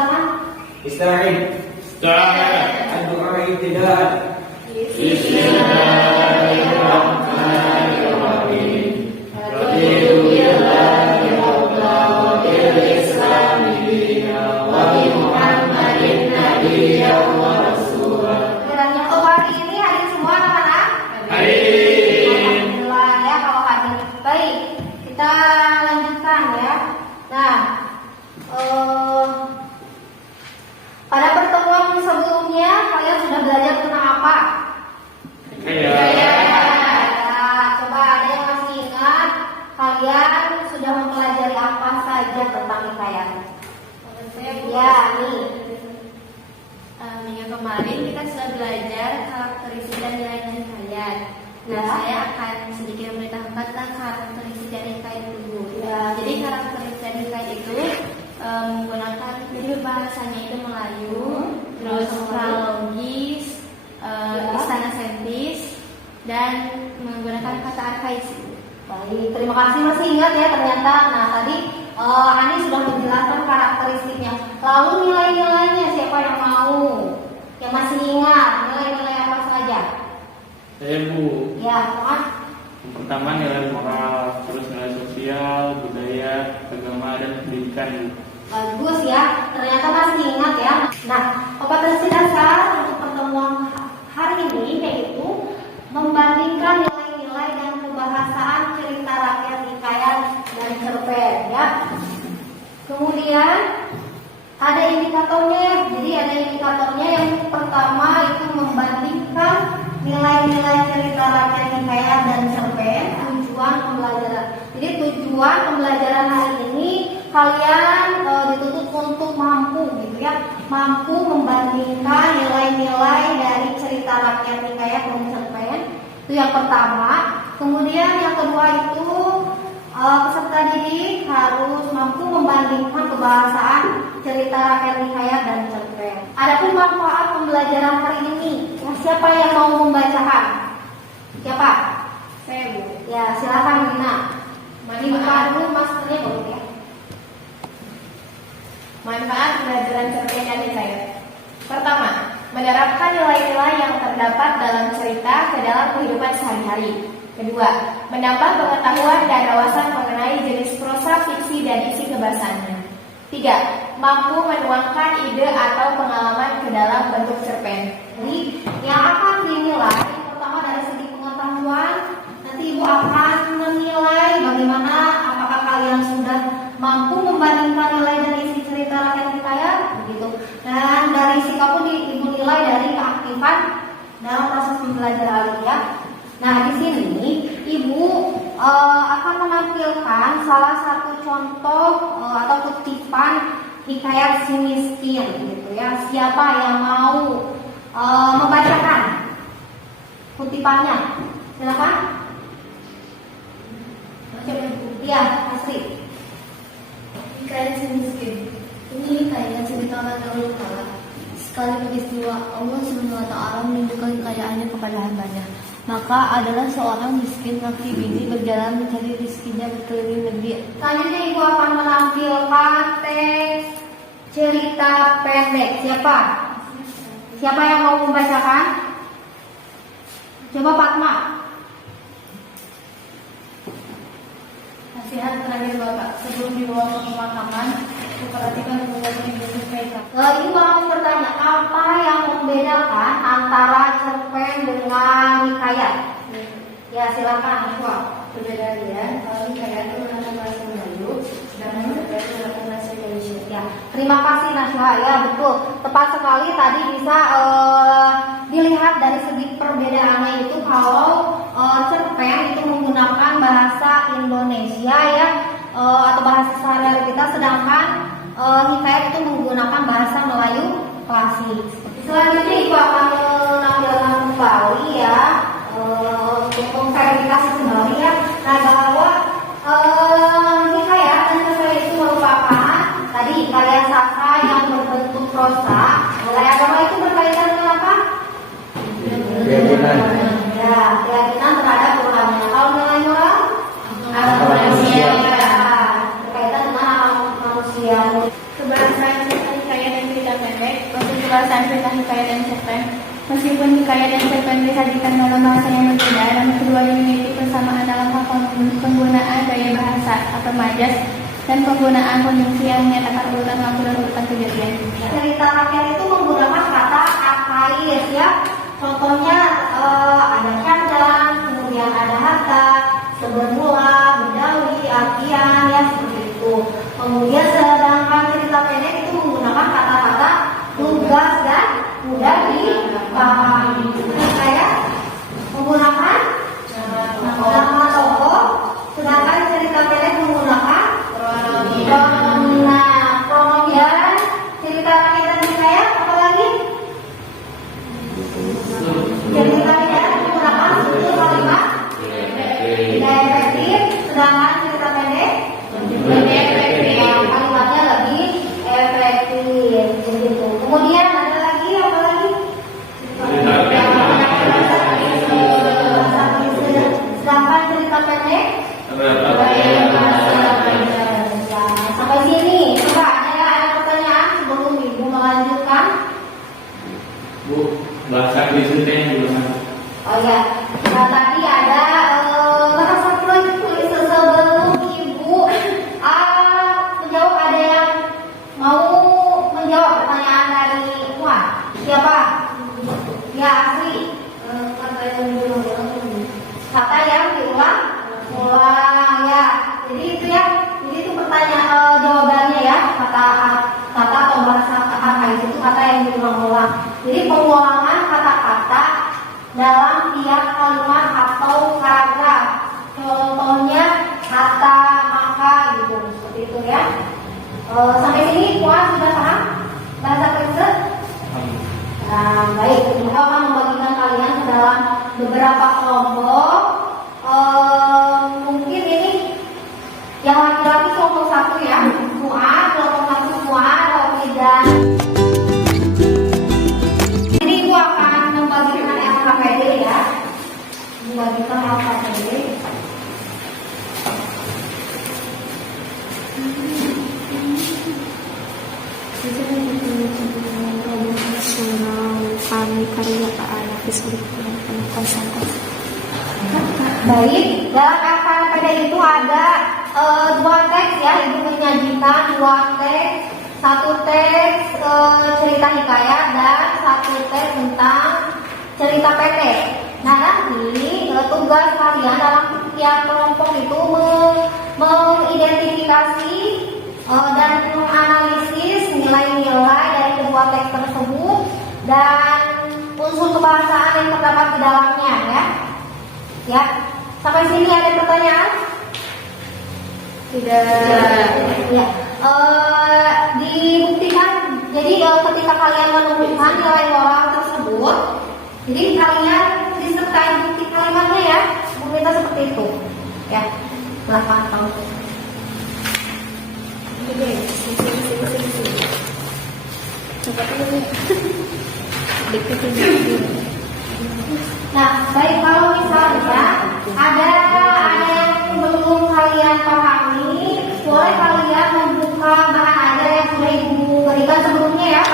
silakan. Ista'in. Ad-du'a ibtida'an. Bismillahirrahmanirrahim. Raditu billahi mawla wa bil islami dina wa bi Muhammadin nabiyyan wa rasula. Dan yang hari ini hadir semua anak-anak? Hadir. Alhamdulillah ya kalau hadir. Baik, kita lanjutkan ya. Nah, pada pertemuan sebelumnya kalian sudah belajar tentang apa? Hikayat. Nah, coba ada yang masih ingat kalian sudah mempelajari apa saja tentang hikayat? Ya, nih. Minggu kemarin kita sudah belajar karakteristik dan nilai hikayat. Nah, Ya. saya akan sedikit memberitahukan tentang karakteristik dari hikayat dulu. Ya. Jadi karakteristik dari hikayat itu menggunakan, jadi bahasanya itu Melayu, terus prologis, istana sentis, dan menggunakan kata arkais. Baik, terima kasih masih ingat ya ternyata. Nah, tadi Ani sudah menjelaskan karakteristiknya. Lalu nilai-nilainya siapa yang mau? Yang masih ingat nilai-nilai apa saja? Saya Bu. Ya, Mas. Yang pertama nilai moral, terus nilai sosial, budaya, agama, dan pendidikan. Bagus ya, ternyata masih ingat ya. Nah, kompetensi dasar untuk pertemuan hari ini yaitu membandingkan nilai-nilai dan kebahasaan cerita rakyat hikayat dan cerpen ya. Kemudian ada indikatornya. Jadi ada indikatornya yang pertama itu membandingkan nilai-nilai cerita rakyat hikayat dan cerpen, tujuan pembelajaran. Jadi tujuan pembelajaran hari ini kalian dituntut untuk mampu gitu ya, mampu membandingkan nilai-nilai dari cerita rakyat hikayat dan cerpen. Itu yang pertama. Kemudian yang kedua itu peserta didik harus mampu membandingkan kebahasaan cerita rakyat hikayat dan cerpen. Adapun manfaat pembelajaran hari ini, ya, siapa yang mau membacakan? Siapa? Saya Bu. Ya, silakan Lina. Dibuka dulu masternya boleh ya. Manfaat pembelajaran cerpen dan hikayat. Pertama, menerapkan nilai-nilai yang terdapat dalam cerita ke dalam kehidupan sehari-hari. Kedua, menambah pengetahuan dan wawasan mengenai jenis prosa, fiksi, dan isi kebahasaannya. Tiga, mampu menuangkan ide atau pengalaman ke dalam bentuk cerpen. Jadi yang akan dinilai pertama dari segi pengetahuan, nanti Ibu akan menilai bagaimana apakah kalian sudah mampu membandingkan nilai dari isi cerita rakyat hikayat begitu. Dan dari sikap pun Ibu nilai dari keaktifan dalam proses pembelajaran ya. Nah, di sini Ibu akan menampilkan salah satu contoh atau kutipan hikayat si miskin gitu ya. Siapa yang mau membacakan kutipannya? Silakan. Iya, Asri. Hikayat si miskin. Ini hikayat cerita orang dahulu kala. Sekali peristiwa Allah SWT menunjukkan kekayaannya kepada hambanya. Maka adalah seorang miskin laki bini berjalan mencari rezekinya berkeliling negeri. Selanjutnya Ibu akan menampilkan teks cerita pendek. Siapa? Siapa yang mau membacakan? Coba Fatma. Nasihat terakhir Bapak, sebelum dibawa ke pemakaman, perhatikan mengenai bentuk mereka. Ibu mau bertanya, apa yang membedakan antara cerpen dengan hikayat? Ya, silakan Ibu. Perbedaannya, kalau hikayat itu menggunakan bahasa Melayu, sedangkan cerpen itu menggunakan bahasa Indonesia. Ya, terima kasih Nasya. Ya, betul. Tepat sekali tadi bisa dilihat dari segi perbedaannya itu kalau cerpen itu menggunakan bahasa Indonesia ya atau bahasa sehari-hari kita, sedangkan hikayat itu menggunakan bahasa Melayu klasik. Selanjutnya Ibu akan menampilkan kembali ya untuk memverifikasi kembali ya. Nah, bahwa hikayat dan cerpen itu merupakan tadi karya sastra yang berbentuk prosa. Nilai agama itu berkaitan dengan apa? Keyakinan. Ya, keyakinan terhadap Tuhannya. Kalau nilai moral, manusia. Ya, berkaitan dengan manusia. Kebahasaan cerita hikayat perkataan cerita hikayat dan cerpen. Meskipun hikayat dan cerpen disajikan dalam bahasa yang berbeda, namun keduanya memiliki persamaan dalam hal penggunaan gaya bahasa atau majas dan penggunaan konjungsi yang menyatakan urutan waktu dan urutan kejadian. Cerita rakyat itu menggunakan kata arkais ya. Contohnya ada syahdan, kemudian ada harta, sebermula, berdali, artian ya seperti itu. Kemudian sedangkan cerita pendek itu menggunakan kata-kata lugas dan mudah dipahami. Kayak menggunakan nama tokoh, sedangkan cerita pendek menggunakan pronomen. Nah, pronomen dan cerita rakyat dan hikayat apa lagi? Cerita hikayat menggunakan struktur kalimat tidak efektif, sedangkan cerita pendek kalimatnya lebih efektif. Begitu. Kemudian ada lagi apa lagi? Sedangkan cerita pendek sampai sini. Coba ada pertanyaan sebelum ibu melanjutkan? Bu, bahasa ceritanya gimana? Oh ya, nah, tadi ada bahasa lagi tulis sebelum ibu menjawab, ada yang mau menjawab pertanyaan dari Puan? Siapa? Ya asli kata yang diulang ya. Jadi itu ya. Jadi itu pertanyaan jawabannya ya. Kata atau bahasa kata itu kata yang diulang-ulang. Jadi pengulangan kata-kata dalam tiap kalimat atau paragraf. Contohnya kata, maka gitu. Seperti itu ya. Sampai sini Puan sudah paham bahasa prinsip? Nah, baik. Kita akan membagikan kalian ke dalam beberapa kelompok. Mungkin ini yang laki-laki kelompok 1 ya, Puan, kelompok 1 Puan, Rofi dan jadi ibu akan membagikan LKPD ya, membagikan LKPD. Kami karya Pak Anafis konsentrasi. Baik, dalam LKPD itu ada 2 teks ya, ibu menyajikan 2 teks, 1 teks cerita hikayat dan 1 teks tentang cerita pendek. Nah nanti tugas kalian dalam tiap kelompok itu mengidentifikasi dan menganalisis nilai-nilai dari kedua teks tersebut dan unsur kebahasaan yang terdapat di dalamnya ya. Ya, sampai sini ada pertanyaan? Tidak. Ya. Dibuktikan. Jadi ketika kalian menemukan nilai moral tersebut, jadi kalian disertai bukti kalimatnya ya. Bu minta seperti itu. Ya, silahkan tahu. Nah, baik, kalau misalnya ada yang belum kalian pahami, boleh kalian membuka bahan ajar yang sudah ibu berikan sebelumnya ya.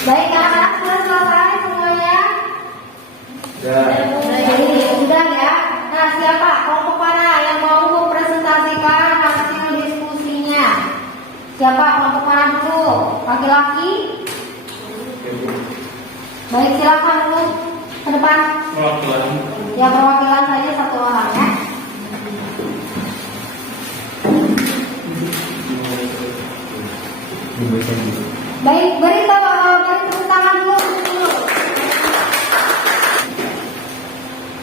Baik, anak-anak sudah selesai semuanya? Sudah ya. Nah, siapa? Kelompok mana yang mau mempresentasikan hasil diskusinya? Siapa? Kelompok mana dulu? Laki-laki? Baik, silakan dulu ke depan. Ya, perwakilan saja 1 orang ya. Baik, beri tepuk tangan dulu.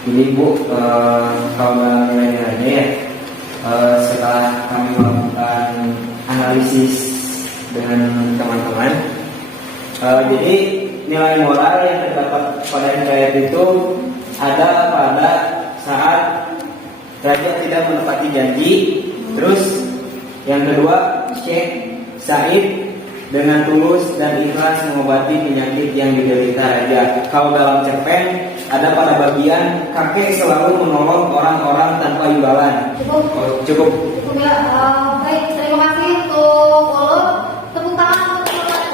Ini Bu, kalau nilai-nilainya ya, setelah kami melakukan analisis dengan teman-teman, jadi nilai moral yang terdapat pada hikayat itu ada pada saat raja tidak menepati janji, terus Yang kedua, Syekh Said dengan tulus dan ikhlas mengobati penyakit yang diderita raja. Kalau dalam cerpen ada pada bagian kakek selalu menolong orang-orang tanpa imbalan. Cukup. Oh, cukup. Cukup ya. Baik, terima kasih untuk Ulul. Tepuk tangan untuk kelompok.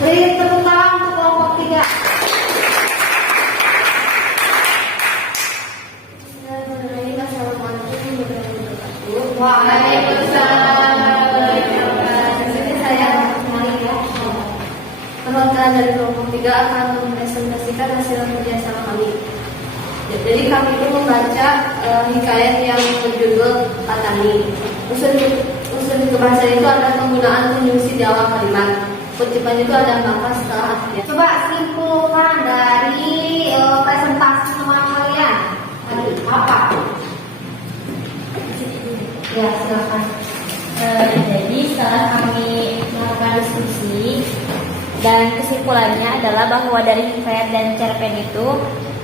Beri tepuk tangan untuk kelompok 3. Waalaikumsalam. Saya Malik ya. Perwakilan dari kelompok 3 akan mempresentasikan hasil kerjasama kami. Jadi kami itu membaca hikayat yang berjudul Patani. Unsur kebahasaan itu ada penggunaan konjungsi di awal kalimat. Kutipan itu ada maka setelah ya. Coba simpulkan dari presentasi teman kalian. Tadi apa? Ya, silakan. Jadi setelah kami melakukan diskusi dan kesimpulannya adalah bahwa dari hikayat dan cerpen itu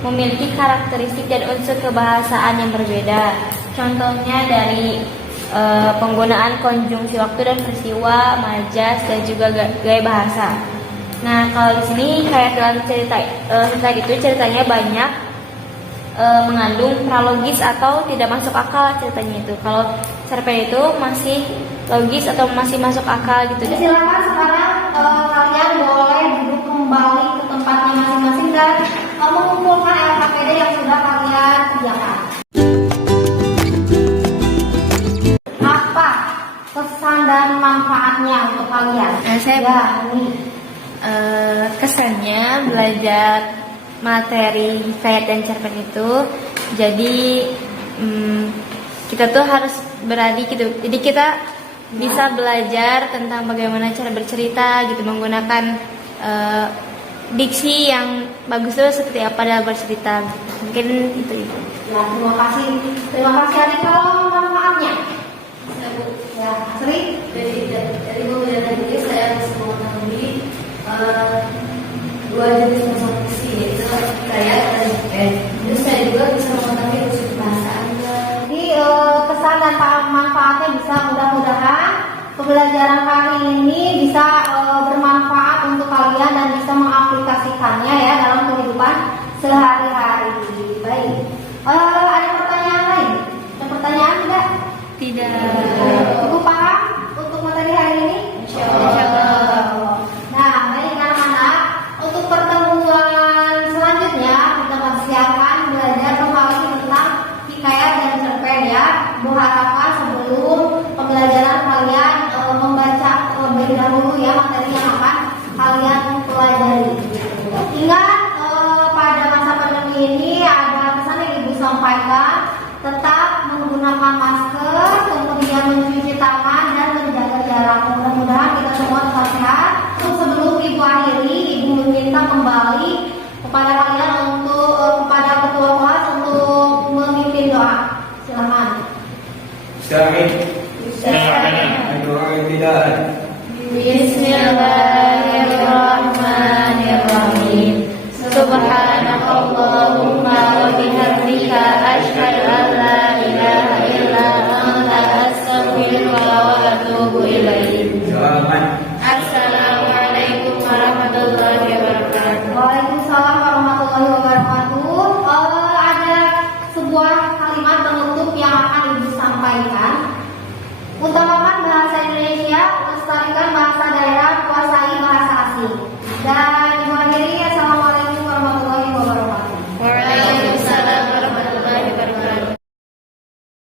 memiliki karakteristik dan unsur kebahasaan yang berbeda. Contohnya dari penggunaan konjungsi waktu dan peristiwa, majas dan juga gaya bahasa. Nah, kalau di sini kayak dalam cerita itu ceritanya banyak mengandung pralogis atau tidak masuk akal ceritanya itu. Kalau cerpen itu masih logis atau masih masuk akal gitu. Silakan sekarang kalian boleh duduk kembali ke tempatnya masing-masing dan mengumpulkan LKPD yang sudah kalian kerjakan. Apa kesan dan manfaatnya untuk kalian? Nah, saya ini kesannya belajar materi hikayat dan cerpen itu jadi kita tuh harus berani gitu. Jadi kita bisa belajar tentang bagaimana cara bercerita gitu, menggunakan diksi yang bagus tuh seperti apa dalam bercerita. Mungkin itu. Ya, terima kasih Adi. Kalau manfaatnya, ya, Asri. Dari pembelajaran ini saya bisa mengetahui dua jenis bahasa fiksi, yaitu hikayat dan cerpen. Terus saya juga bisa mengetahui unsur kebahasaannya. Jadi kesan dan manfaatnya bisa mudah-mudahan pembelajaran kali ini bisa bermanfaat untuk kalian dan bisa mengaplikasikannya ya dalam kehidupan sehari-hari. Baik. Ada pertanyaan lain? Ada pertanyaan tidak? Tidak. Ibu paham untuk materi hari ini? Insyaallah. Nah, baik anak-anak, untuk pertemuan selanjutnya kita persiapkan belajar kembali tentang hikayat dan cerpen ya. Berharapkan sebelum pembelajaran kalian membaca terlebih dahulu ya materi yang akan kalian pelajari. Ingat pada masa pandemi ini ada pesan yang Ibu sampaikan, tetap menggunakan masker, kemudian mencuci tangan dan menjaga jarak. Mudah-mudahan kita semua tetap sehat. Sebelum Ibu akhiri, Ibu meminta kembali kepada kalian untuk kepada ketua kelas untuk memimpin doa. Silakan. Bismillahirrahmanirrahim. Subhan